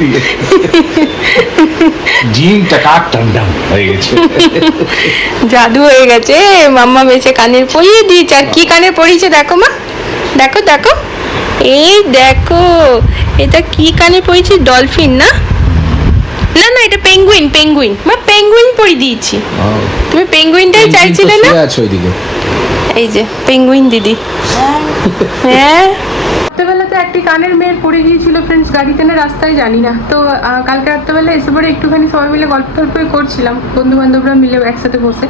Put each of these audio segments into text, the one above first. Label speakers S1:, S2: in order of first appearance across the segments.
S1: দিয়ে। জিনটা কাক টান হয়ে গেছে?
S2: জাদু হয়ে গেছে মাম্মা বেছে কানের পরিয়ে দিয়েছে। আর কি কানের পরিয়েছে দেখো মা দেখো দেখো। এই দেখো এটা কি কানে পরিয়েছে? ডলফিন না? না না এটা পেঙ্গুইন পেঙ্গুইন। মা পেঙ্গুইন পরিয়ে দিয়েছি। তুমি পেঙ্গুইনটাই চাইছিলে না? এই যে পেঙ্গুইন দিদি। হ্যাঁ? কানের মেয়ের পড়ে গিয়েছিল ফ্রেন্ডস গাড়িতে না রাস্তায়, জানি না। তো কালকে রাত্রেবেলা এসে পরে একটুখানি সবাই মিলে গল্প টল্পই করছিলাম। বন্ধু বান্ধবরা মিলে একসাথে বসে।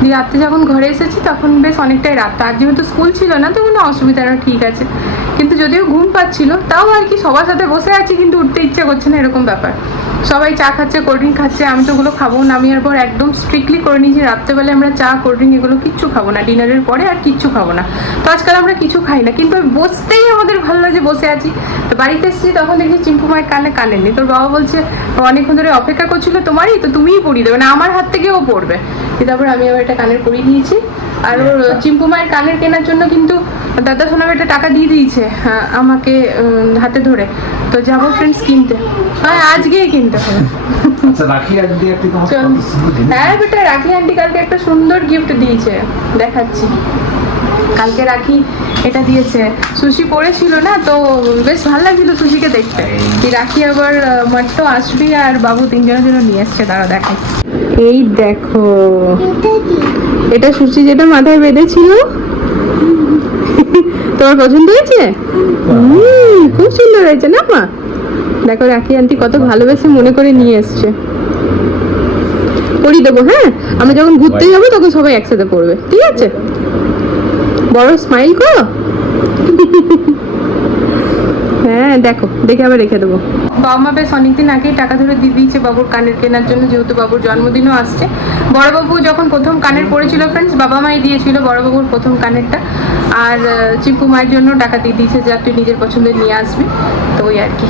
S2: দিয়ে রাত্রে যখন ঘরে এসেছি তখন বেশ অনেকটাই রাত। আর যেহেতু স্কুল ছিল না, তো কোনো অসুবিধা না ঠিক আছে। কিন্তু যদিও ঘুম পাচ্ছিল, তাও আর কি সবার সাথে বসে আছি, কিন্তু উঠতে ইচ্ছে করছে না এরকম ব্যাপার। সবাই চা খাচ্ছে কোল্ড ড্রিঙ্ক খাচ্ছে, আমি তো ওগুলো খাব না। আমি এরপর একদম স্ট্রিক্টলি করে নিয়েছি, রাত্রেবেলায় আমরা চা কোল্ড ড্রিঙ্ক এগুলো কিচ্ছু খাব না। ডিনারের পরে আর কিচ্ছু খাব না। তো আজকাল আমরা কিছু খাই না, কিন্তু বসতেই আমাদের ভালো লাগে বসে আছি। তো বাড়িতে এসেছি তখন দেখি চিম্পু মায়ের কানে কানে নেই। তোর বাবা বলছে অনেকক্ষণ ধরে অপেক্ষা করছিল তোমারই, তো তুমিই পড়িয়ে দেবে। না, আমার হাত থেকে ও পড়বে তারপর আমি আবার এটা কানের পরিয়ে দিয়েছি আর ওর চিম্পু মায়ের কানের কেনার জন্য কিন্তু দাদা সোনাম একটা টাকা দিয়ে দিয়েছে হ্যাঁ, আমাকে হাতে ধরে। তো যাব ফ্রেন্ডস কিনতে। হ্যাঁ আজকেই কিনতে হবে।
S1: আচ্ছা রাখি আজকে একটি
S2: হ্যাঁ বেটা রাখি আন্টি কালকে একটা সুন্দর গিফট দিয়েছে। দেখাচ্ছি। কালকে রাখি এটা দিয়েছে। সুশি পড়েছিল না তো বেশ ভালো লাগছিল সুশিকে দেখতে। রাখি আবার মাট্টো আসবি আর বাবু তিনজনের জন্য নিয়ে এসছে তারা দেখাই। এই দেখো। এটা সুশি যেটা মাথায় বেঁধেছিল? তোমার পছন্দ হয়েছে? খুব সুন্দর হয়েছে না, মা? দেখো, রাখি আন্টি কত ভালোবেসে মনে করে নিয়ে এসছে। পরিয়ে দেবো হ্যাঁ? আমরা যখন ঘুরতে যাব, তখন সবাই একসাথে পড়বে, ঠিক আছে? বড় স্মাইল করো? হ্যাঁ দেখো, দেখে আবার রেখে দেবো। বাবা মা বেশ অনেকদিন আগেই টাকা ধরে দিয়ে দিয়েছে বাবুর কানের কেনার জন্য, যেহেতু বাবুর জন্মদিনও আসছে। বড়বাবু যখন প্রথম কানের পড়েছিল ফ্রেন্ডস বাবা মাই দিয়েছিল বড়বাবুর প্রথম কানেরটা। আর চিপু মায়ের জন্য টাকা দিয়ে দিয়েছে, যে তুই নিজের পছন্দের নিয়ে আসবি। তো ওই আর কি।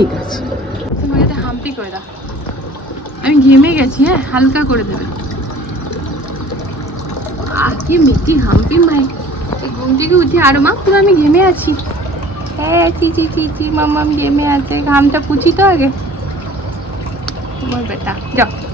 S2: ঠিক আছে। তোমার এটা হাম্পি করে দাও। আমি ঘেমে গেছি হ্যাঁ হালকা করে দেবে। আহ, কি মিষ্টি হাম্পি মাই ঘুম থেকে উঠে আরও মা তুমি আমি ঘেমে আছি। হ্যাঁ চি চি চি চি, মাম্মা ঘেমে আছে। ঘামটা পুছি তো আগে। তোমার বেটা, যাও।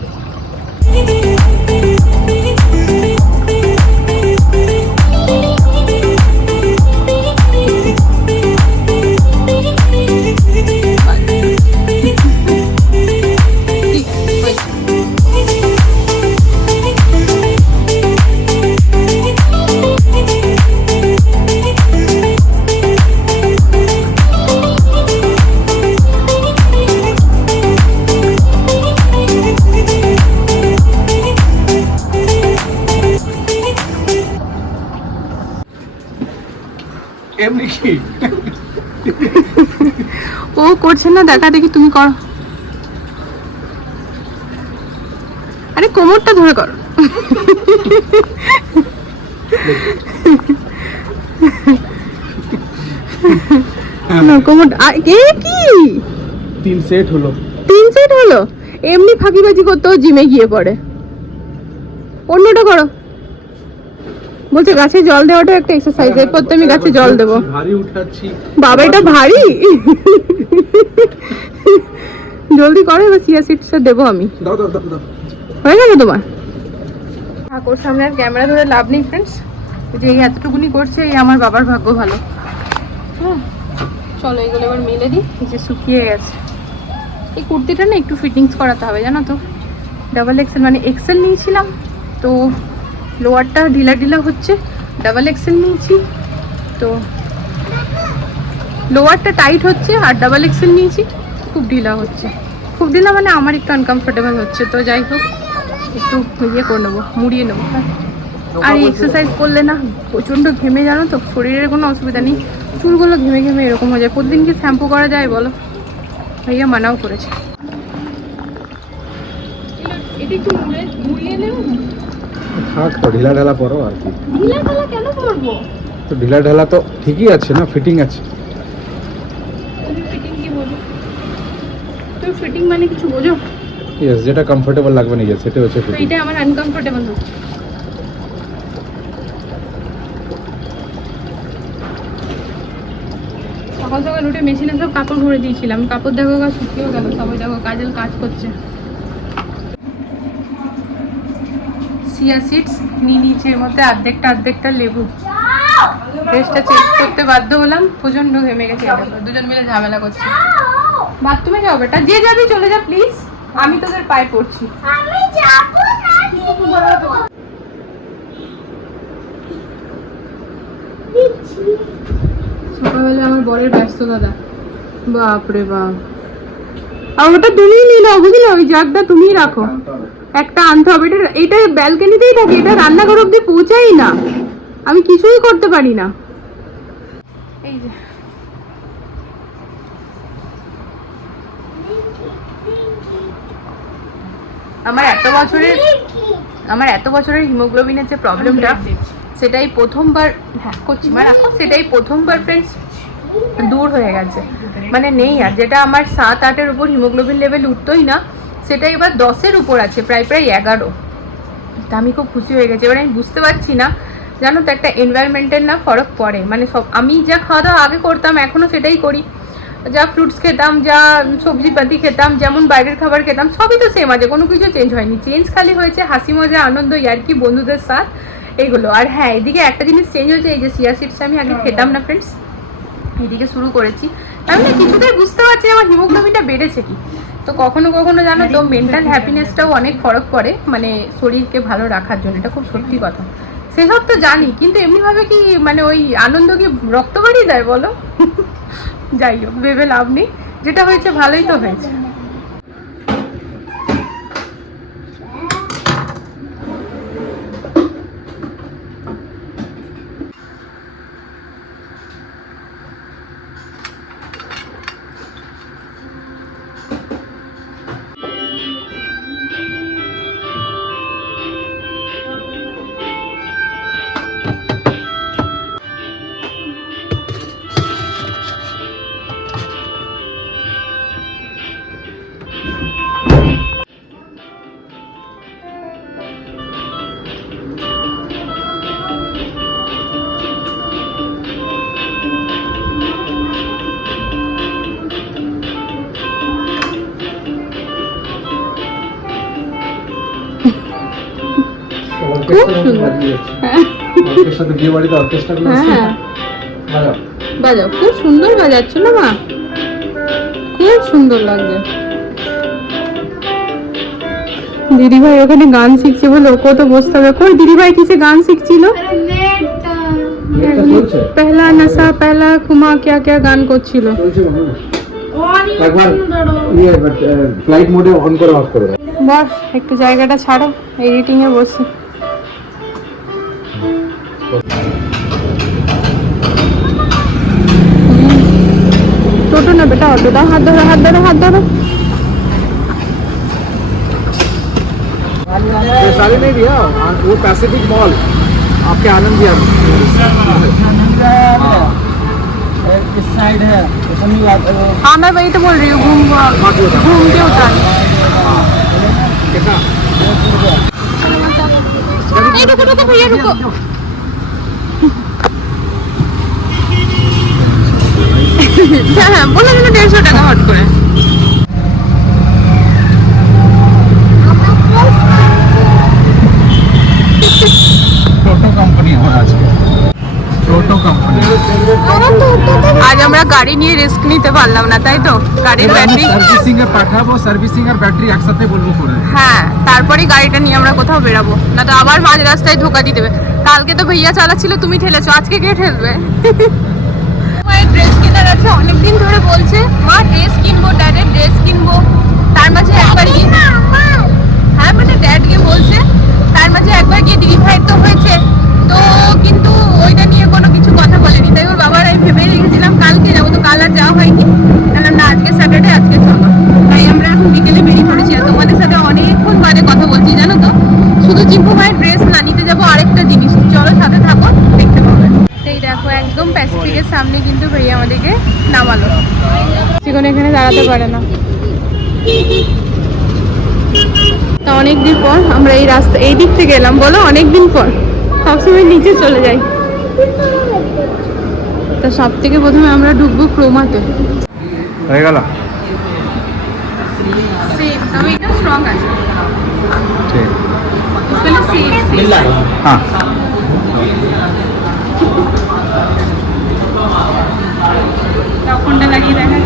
S2: ও করছে না দেখা দেখি তুমি করো। আরে কোমরটা ধরে করো। কোমর এ কি?
S1: তিন সেট হলো।
S2: তিন সেট হলো? এমনি ফাঁকিবাজি করতেও জিমে গিয়ে পড়ে। অন্যটা করো। বলছে গাছে জল দেওয়াটা একটা এক্সারসাইজ এরপর তো আমি গাছে জল দেবো। বাবা এটা ভারী? জলদি করো এবার সিয়া সিটসটা দেবো আমি।
S1: দাও দাও দাও দাও।
S2: হয়ে গেল তোমার? ঠাকুর সামনে আর ক্যামেরা ধরে লাভ নেই ফ্রেন্ডস যে এই এতটুকুনি করছে এই আমার বাবার ভাগ্য ভালো। হুম চলো এগুলো এবার মেলে দিই। এই যে শুকিয়ে গেছে। এই কুর্তিটা না একটু ফিটিংস করাতে হবে জানো তো। ডাবল এক্সেল মানে এক্সেল নিয়েছিলাম তো লোয়ারটা ঢিলা ঢিলা হচ্ছে ডাবল এক্সেল নিয়েছি। তো লোয়ারটা টাইট হচ্ছে আর ডাবল এক্সেল নিয়েছি খুব ঢিলা হচ্ছে। খুব ঢিলা মানে আমার একটু আনকমফোর্টেবল হচ্ছে তো যাই হোক একটু ইয়ে করে নেব মুড়িয়ে নেব। হ্যাঁ। আর এক্সারসাইজ করলে না প্রচণ্ড ঘেমে জানো তো শরীরের কোনো অসুবিধা নেই। চুলগুলো ঘেমে ঘেমে এরকম হয়ে যায়। প্রতিদিন কি শ্যাম্পু করা যায় বলো? ভাইয়া মানাও করেছে। এটা একটু মুড়িয়ে নেব?
S1: থাক তো ঢিলা ঢালা পরো আর কি।
S2: ঢিলা ঢালা কেন
S1: তো ঢিলা ঢালা তো ঠিকই আছে না ফিটিং আছে।
S2: ফিটিং কি বোঝো? তুমি ফিটিং মানে কিছু বোঝো?
S1: ইয়েস যেটা কমফোর্টেবল লাগবে নিজে সেটা হচ্ছে ফিটিং
S2: এটা আমার আনকমফোর্টেবল হচ্ছে সকাল সকাল উঠে মেশিনে সব কাপড় ভরে দিয়েছিলাম। কাপড় দেখো শুকিয়েও গেল সবাই দেখো কাজল কাজ করছে। সিয়া সিডস নিয়ে নিয়েছি এর মধ্যে অর্ধেকটা অর্ধেকটা লেবু। ড্রেসটা চেঞ্জ করতে বাধ্য হলাম প্রচণ্ড ঘেমে গেছে দুজন মিলে ঝামেলা করছে। বাথরুমে যাও বেটা, যে যাবি চলে যা প্লিজ আমি তোদের পায়ে পড়ছি। সকালবেলা আমার বরের ব্যস্ত দাদা। বাপরে বাপ। আর ওটা নিয়ে নাও, বুঝলে? ওই জাগটা তুমিই রাখো। একটা আনতে হবে এটা এটা ব্যালকনিতেই থাকে এটা রান্নাঘর অব্দি পৌঁছাই না। আমি কিছুই করতে পারি না। এই যে। আমার এত বছরের আমার এত বছরের হিমোগ্লোবিনের যে প্রবলেমটা সেটাই প্রথমবার হ্যাঁ। করছি মা রাখো সেটাই প্রথমবার ফ্রেন্ডস দূর হয়ে গেছে। মানে নেই আর যেটা আমার সাত আটের উপর হিমোগ্লোবিন লেভেল উঠতোই না সেটা এবার দশের উপর আছে প্রায় প্রায় এগারো। তা আমি খুব খুশি হয়ে গেছি। এবার আমি বুঝতে পারছি না জানো তো একটা এনভায়রনমেন্টের না ফরক পড়ে। মানে সব আমি যা খাওয়া দাওয়া আগে করতাম এখনও সেটাই করি। যা ফ্রুটস খেতাম যা সবজিপাতি খেতাম যেমন বাইরের খাবার খেতাম সবই তো সেম আছে কোনো কিছু চেঞ্জ হয়নি। চেঞ্জ খালি হয়েছে হাসি মজা আনন্দ ইয়ার্কি বন্ধুদের সাথ এগুলো। আর হ্যাঁ এদিকে একটা জিনিস চেঞ্জ হয়েছে এই যে সিয়া সিডস আমি আগে খেতাম না ফ্রেন্ডস এদিকে শুরু করেছি। আমি না কিছুতেই বুঝতে পারছি আমার হিমোগ্লোবিনটা বেড়েছে কি। তো কখনো কখনো জানো তো মেন্টাল হ্যাপিনেসটাও অনেক ফরক পড়ে মানে শরীরকে ভালো রাখার জন্য, এটা খুব সত্যি কথা। সেসব তো জানি, কিন্তু এমনিভাবে কি মানে ওই আনন্দ কি রক্ত বাড়িয়ে দেয় বলো? যাই হোক, ভেবে লাভ নেই। যেটা হয়েছে ভালোই তো হয়েছে।
S1: বিয়ে বাড়িতে অর্কেস্ট্রা
S2: হ্যাঁ।
S1: বাজাও।
S2: বাজাও। খুব সুন্দর বাজাচ্ছ না মা? খুব সুন্দর লাগছে। দিদিভাই ওখানে গান শিখছে বলে ওকেও তো বসতে হবে। কই দিদিভাই কিসে গান শিখছিল?
S1: এটা
S2: পেহলা নশা পেহলা খুমা ক্যা ক্যা গান করছিল।
S1: একবার ইয়ে ফ্লাইট মোডে অন করে অফ করে
S2: বস একটু জায়গাটা ছাড়ো। এডিটিং এ বসি ना बेटा ऑटो दाओ हाथ धोरो हाथ धोरो हाथ
S1: धोरो वैशाली नहीं भैया वो पैसिफिक मॉल आपके आनंद विहार इस साइड है
S2: हाँ मैं वही तो बोल रही हूँ घूम के उतार रुको रुको भैया रुको। হ্যাঁ হ্যাঁ বলে দিল দেড়শো টাকা হট করে। আজ আমরা গাড়ি নিয়ে রিস্ক নিতে পারলাম না তাই তো? গাড়ির ব্যাটারি
S1: সার্ভিসিং এ পাঠাবো সার্ভিসিং আর ব্যাটারি একসাথে বলব করে।
S2: হ্যাঁ তারপরে গাড়িটা নিয়ে আমরা কোথাও বেরাবো। না তো আবার মাঝ রাস্তায় ধোকা দিয়ে দেবে কালকে তো ভাইয়া চালাচ্ছিল তুমি ঠেলেছো আজকে কে ঠেলবে? মায়ের ড্রেস কেনার আছে অনেকদিন ধরে বলছে মা ড্রেস কিনবো ড্যাডের ড্রেস কিনবো তার মাঝে একবার গিয়ে হ্যাঁ মানে ড্যাড গিয়ে বলছে তার মাঝে একবার গিয়ে দিদি ভাইয়ের তো হয়েছে তো কিন্তু ওইটা নিয়ে কোনো কিছু কথা বলেনি তাই ওর বাবার আমি ভেবে রেখেছিলাম কালকে যাব তো কাল আর যাওয়া হয়নি বললাম না আজকে স্যাটারডে আজকে চলো তাই আমরা এখন বিকেলে বেরিয়ে পড়েছি আর তোমাদের সাথে অনেকক্ষণ বাদে কথা বলছি জানো তো শুধু চিম্পু ভাইয়ের ড্রেস না নিতে যাব আরেকটা জিনিস চলো সাথে থাকো দেখতে পাবে এই দেখো একদম প্যাসিফিকের সামনে কিন্তু ভাইয়া আমাদেরকে নামালো চিকন এখানে দাঁড়াতে পারে না। অনেকদিন পর আমরা এই রাস্তা এই দিক থেকে এলাম। বলো অনেকদিন পর। সবসময় নিচে চলে যাই। তা সব থেকে প্রথমে আমরা ঢুকবো ক্রোমাতে।
S1: হয়ে গেল?
S2: কোনটা
S1: হ্যাঁ।
S2: লাগিয়ে দেখা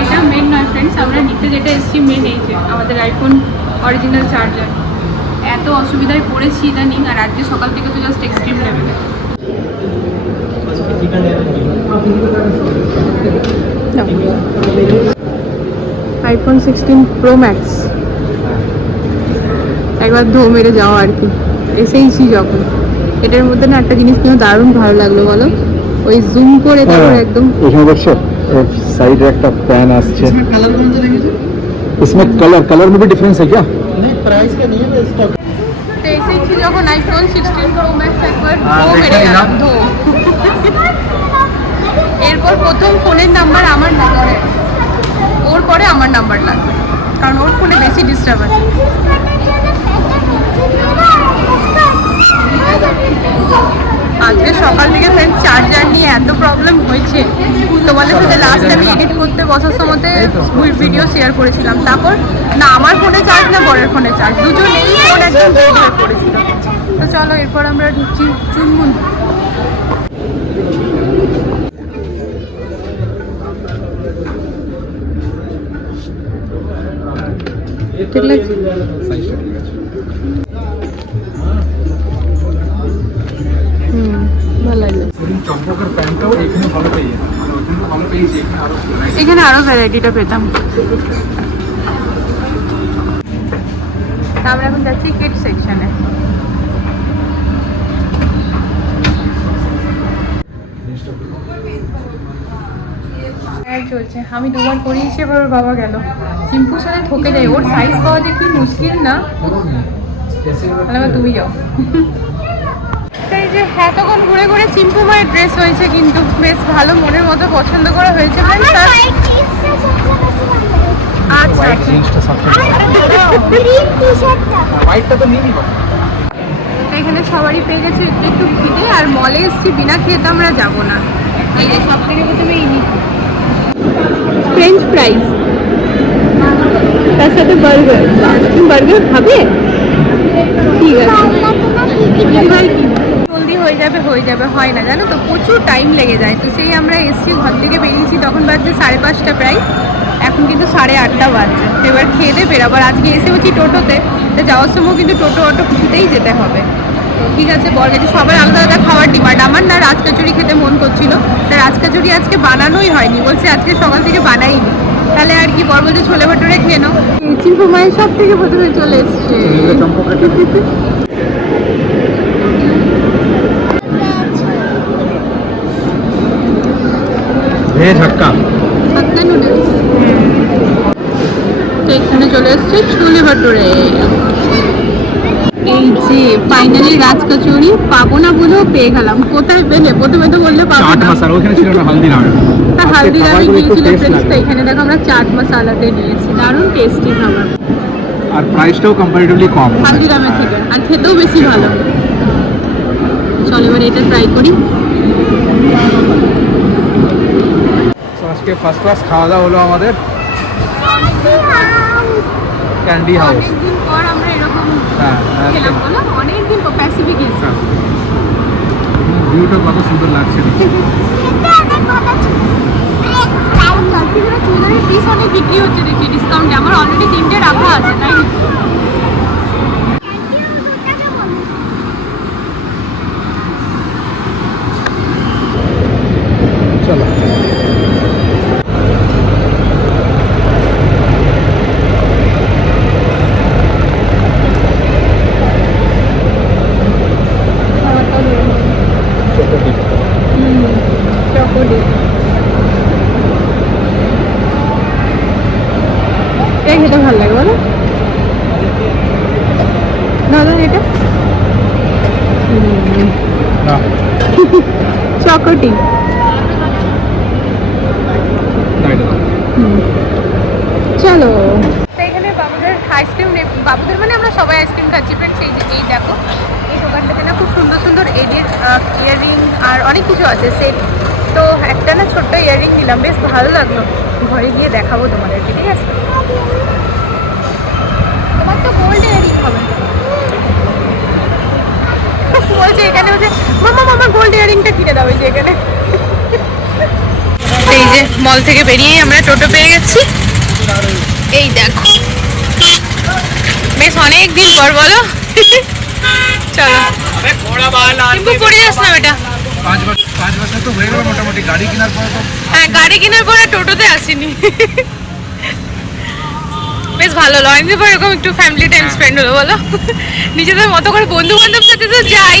S2: এটা মেন নয় ফ্রেন্ডস আমরা নিতে যেটা এসেছি মেন এই যে আমাদের আইফোন অরিজিনাল চার্জার এত অসুবিধায় পড়েছি ইদানিং আর আজকে সকাল থেকে তো জাস্ট এক্সট্রিম লেভেলে আইফোন সিক্সটিন প্রো ম্যাক্স একবার ধো মেরে যাওয়া আর কি। এসেইছি যখন এটার মধ্যে না একটা জিনিস কিন্তু দারুণ ভালো লাগলো বলো ওই জুম করে তারপর একদম
S3: এখানে দেখছো সাইডে একটা ফ্যান আসছে इसमें कलर कलर में भी डिफरेंस है क्या
S2: তো এসেইছি যখন আইফোন সিক্সটিন প্রো ম্যাক্স একবার
S1: হ্যাঁ,
S2: ধো মেরে
S1: দেখে
S2: গেলাম
S1: নিলাম।
S2: ধো এরপর প্রথম ফোনের নাম্বার আমার নাম্বারে ওর পরে আমার নাম্বার লাগবে কারণ ওর ফোনে বেশি ডিস্টার্ব আছে আজকে সকাল থেকে ফ্রেন্ড চার্জার নিয়ে এত প্রবলেম হয়েছে। তোমাদের সাথে লাস্ট আমি এডিট করতে বসার সময়তে ভিডিও শেয়ার করেছিলাম। তারপর না আমার ফোনে চার্জ না বরের ফোনে চার্জ দুজনেই ফোন একদম ডেড হয়ে পড়েছিল তো চলো এরপর আমরা ঢুকছি চুনমুন। লাগছে।
S1: এখানে মানে এখানে
S2: আরও ভ্যারাইটিটা পেতাম। আমরা এখন যাচ্ছি কিড সেকশনে চলছে। আমি দুবার করিয়েছি এবার ওর বাবা গেল। সিম্পুর সাথে ঠকে যায়। ওর সাইজ পাওয়া যে কি মুশকিল না? তাহলে তুমি যাও। এই যে এতক্ষণ ঘুরে ঘুরে চিম্পু মায়ের ড্রেস হয়েছে কিন্তু। বেশ ভালো মনের মতো পছন্দ করা হয়েছে। আচ্ছা
S1: নিয়ে নিবো
S2: এখানে সবারই পেয়ে গেছে একটু একটু খিদে আর মলে এসছি বিনা খেয়ে তো আমরা যাব না। এই যে সব থেকে প্রথমে এই ফ্রেঞ্চ ফ্রাইস তার সাথে বার্গার তুমি বার্গার খাবে? ঠিক আছে হয়ে যাবে হয়ে যাবে হয় না জানো তো? প্রচুর টাইম লেগে যায়। তো সেই আমরা এসছি ঘর থেকে বেরিয়েছি তখন বাজছে সাড়ে পাঁচটা প্রায়। এখন কিন্তু সাড়ে আটটা বাজছে। তো এবার খেয়ে দিয়ে বেরাবার আজকে এসে হচ্ছি টোটোতে তো যাওয়ার সময় কিন্তু টোটো অটো কিছুতেই যেতে হবে। ঠিক আছে বল। গেছে সবার আলাদা আলাদা খাওয়ার ডিমান্ড আমার না রাজকাচুরি খেতে মন করছিল। তা রাজকাচুরি আজকে বানানোই হয়নি। বলছে আজকে সকাল থেকে বানাইনি। তাহলে আর কি বল? বলছে ছোলে ভাটুরে খেয়ে নাও। চিম্পু মায়ের সব থেকে প্রথমে চলে এসছে।
S1: ভেজ হাক্কা
S2: হাক্কা নুডলস তো এখানে চলে এসছে চুলি ভাটুরে। এই যে ফাইনালি রাজ কচুরি পাবো না বলেও পেয়ে গেলাম। কোথায় পেলে? প্রথমে তো বললে পাবো
S3: চাট
S2: না।
S3: মশালা ওখানে ছিল না হালদিরামে।
S2: তা হালদিরামে গিয়েছিল ফ্রেন্ডস তো এখানে দেখো আমরা চাট মশালাতে নিয়েছি। দারুণ টেস্টি খাবার।
S3: আর প্রাইসটাও কম্পারেটিভলি কম।
S2: হালদিরামের থেকে আর খেতেও বেশি ভালো। চলো এবার এটা ট্রাই করি।
S3: আজকে ফার্স্ট ক্লাস খাওয়া দাওয়া হলো আমাদের। ক্যান্ডি হাউস
S2: পর আমরা এরকম
S3: হ্যাঁ
S2: খেলাম বলো? অনেকদিন পর প্যাসিফিক এসে
S3: ভিউটা কত সুন্দর লাগছে।
S2: পিস অনেক বিক্রি হচ্ছে দেখছি ডিসকাউন্টে আমার অলরেডি তিনটে রাখা আছে তাই
S3: চলো
S2: এই খেতে ভালো লাগে বলো দাদা এটা
S3: না
S2: চকোটি। চলো। তো এখানে বাবুদের আইসক্রিম বাবুদের মানে আমরা সবাই আইসক্রিম খাচ্ছি ফ্রেন্ডস এই যে এই দেখো এই দোকানটাতে না খুব সুন্দর সুন্দর এডির ইয়াররিং আর অনেক কিছু আছে সেট তো একটা না ছোট্ট ইয়াররিং নিলাম বেশ ভালো লাগল। ঘরে গিয়ে দেখাবো তোমাদেরকে ঠিক আছে? তোমার তো গোল্ড ইয়াররিং হবে। বলছে এখানে মামা গোল্ড ইয়াররিংটা কিনে দাও এই যে এখানে। এই যে মল থেকে বেরিয়েই আমরা টোটো পেয়ে গেছি। এই দেখো। বেশ অনেক দিন পর বলো। চলো। কিন্তু পড়ে যাস না বেটা
S3: পাঁচ বছর পাঁচ বছর তো হয়ে গাড়ি কেনার পরে তো
S2: হ্যাঁ গাড়ি কেনার পরে টোটোতে আসিনি। বেশ ভালো অনেকদিন পর এরকম একটু ফ্যামিলি টাইম স্পেন্ড হলো বলো। নিজেদের মতো করে বন্ধু বান্ধব সাথে তো যাই।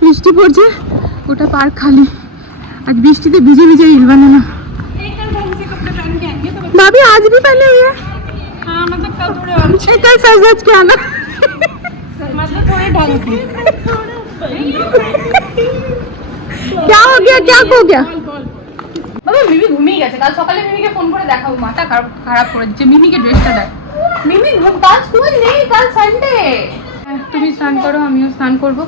S2: বৃষ্টি পড়ছে ওটা পার্ক খালি আজ বৃষ্টিতে ভিজে ভিজে রিল বানানো भाभी आज भी पहले हुई है हाँ मतलब कल थोड़े और कल सच सच के आना मतलब थोड़े ढंग क्या हो गया क्या हो गया বাবা মিমি ঘুমিয়ে গেছে কাল সকালে মিমিকে ফোন করে দেখাবো মাথা খারাপ খারাপ করে দিচ্ছে মিমিকে ড্রেসটা দেয় মিমি ঘুম কাল স্কুল নেই কাল সানডে তুমি স্নান করো আমিও স্নান করব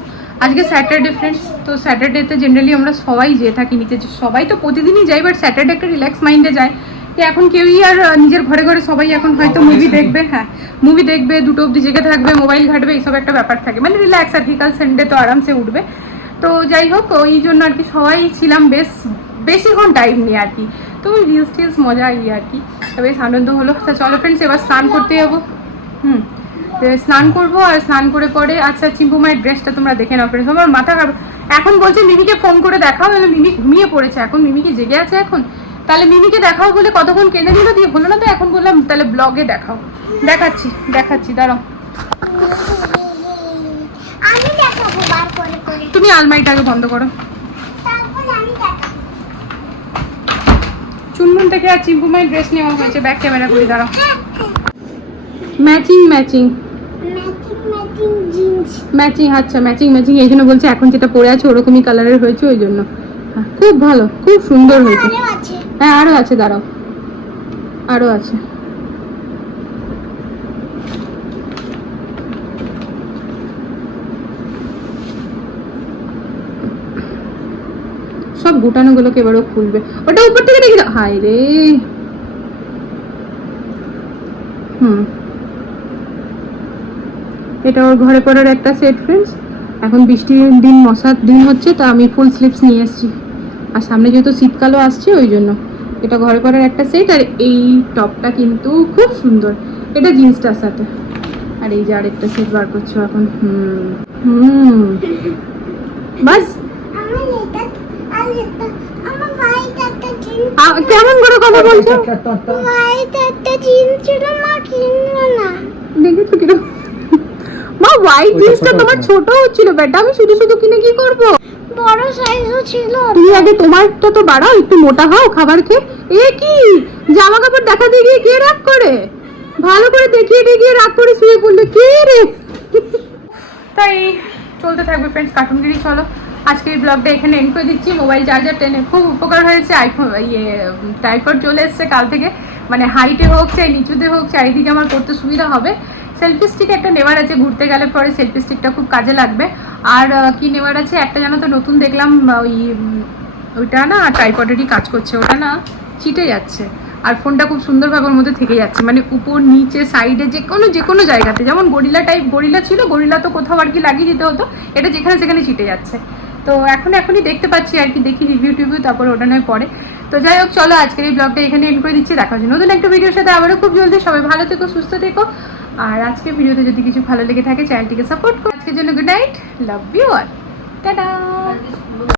S2: আজকে স্যাটারডে ফ্রেন্ডস তো স্যাটারডেতে জেনারেলি আমরা সবাই যেয়ে থাকি নিতে। সবাই তো প্রতিদিনই যাই বাট স্যাটারডে একটা রিল্যাক্স মাইন্ডে যায়। তো এখন কেউই আর নিজের ঘরে ঘরে সবাই এখন হয়তো মুভি দেখবে হ্যাঁ। মুভি দেখবে দুটো অবধি জেগে থাকবে মোবাইল ঘাটবে এইসব একটা ব্যাপার থাকে। মানে রিল্যাক্স আর কি কাল সানডে তো আরামসে উঠবে। তো যাই হোক ওই জন্য আর কি সবাই ছিলাম বেশ বেশিক্ষণ টাইম নিয়ে আর কি। তো ওই রিলস টিলস মজা এই আর কি। বেশ আনন্দ হলো। তা চলো ফ্রেন্ডস এবার স্নান করতে যাব। হুম। স্নান করব আর স্নান করে পরে আচ্ছা চিম্পু মায়ের ড্রেসটা তোমরা দেখে নাও ফ্রেন্ডস আমার মাথা খারাপ। এখন বলছে মিমিকে ফোন করে দেখাও নাহলে মিমি ঘুমিয়ে পড়েছে এখন মিমিকে জেগে আছে এখন। তাহলে মিমিকে দেখাও বলে কতক্ষণ কেঁদে নিল দিয়ে হলো না তো এখন বললাম তাহলে ব্লগে দেখাও। দেখাচ্ছি দেখাচ্ছি দাঁড়াও। তুমি আলমারিটাকে বন্ধ করো। চুনমুন থেকে আর চিম্পু মায়ের ড্রেস নেওয়া হয়েছে ব্যাক ক্যামেরা করে দাঁড়াও। ম্যাচিং ম্যাচিং
S4: ম্যাচিং
S2: আচ্ছা ম্যাচিং ম্যাচিং এই জন্য বলছে এখন যেটা পরে আছে ওরকমই কালারের হয়েছে ওই জন্য। খুব ভালো খুব সুন্দর হয়েছে। হ্যাঁ আরও আছে দাঁড়াও। আরও আছে। সব গুটানোগুলোকে এবারও খুলবে। ওটা উপর থেকে দেখি হাই রে। হুম। এটা ওর ঘরে পড়ার একটা সেট ফ্রেন্ডস এখন বৃষ্টির দিন মশার দিন হচ্ছে তো আমি ফুল স্লিপস নিয়ে এসেছি। আর সামনে যেহেতু শীতকালও আসছে ওই জন্য। এটা ঘরে পড়ার একটা সেট আর এই টপটা কিন্তু খুব সুন্দর। এটা জিন্সটার সাথে। আর এই যে আরেকটা সেট বার করছ এখন। হুম হুম। বাস। কেমন করে কথা বলছো? কীরকম? মা হোয়াইট জিন্সটা তোমার ছোট হচ্ছিল বেটা আমি শুধু শুধু কিনে কি করব?
S4: বড় সাইজও ছিল।
S2: তুমি আগে তোমারটা তো বাড়াও একটু মোটা হও খাবার খেয়ে। এ কি? জামা কাপড় দেখাতে গিয়ে কে রাগ করে? ভালো করে দেখিয়ে দেখিয়ে রাগ করে শুয়ে পড়লে কে রে? তাই চলতে থাকবে ফ্রেন্ডস কার্টুনগিরি চলো। আজকে এই ব্লগটা এখানে এন্ড করে দিচ্ছি। মোবাইল চার্জার টেনে খুব উপকার হয়েছে। আইফোন ইয়ে টাইপড চলে এসছে কাল থেকে। মানে হাইটে হোক চাই নিচুতে হোক চারিদিকে আমার করতে সুবিধা হবে। সেলফি স্টিক একটা নেওয়ার আছে, ঘুরতে গেলে পরে সেলফি স্টিকটা খুব কাজে লাগবে। আর কি নেওয়ার আছে, একটা জানো তো নতুন দেখলাম ওই ওইটা না ট্রাইপডেরই কাজ করছে, ওটা না চিটে যাচ্ছে। আর ফোনটা খুব সুন্দরভাবে ওর মধ্যে থেকে যাচ্ছে মানে উপর, নিচে সাইডে যে কোনো যে কোনো জায়গাতে, যেমন গরিলা টাইপ গরিলা ছিল গরিলা তো কোথাও আর কি লাগিয়ে দিতে হতো, এটা যেখানে সেখানে চিটে যাচ্ছে। তো এখন, এখনই দেখতে পাচ্ছি আর কি, দেখি রিভিউ টিভিউ, তারপর ওটা নয় পরে। তো যাই হোক, চলো আজকের এই ব্লগটা এখানে এন্ড করে দিচ্ছি, দেখা হচ্ছে নতুন একটা ভিডিওর সাথে আবারও খুব জলদি। সবাই ভালো থেকো, সুস্থ থেকো। আর আজকে ভিডিওতে যদি কিছু ভালো লেগে থাকে, চ্যানেলটিকে সাপোর্ট করো। আজকের জন্য good night love you all tata.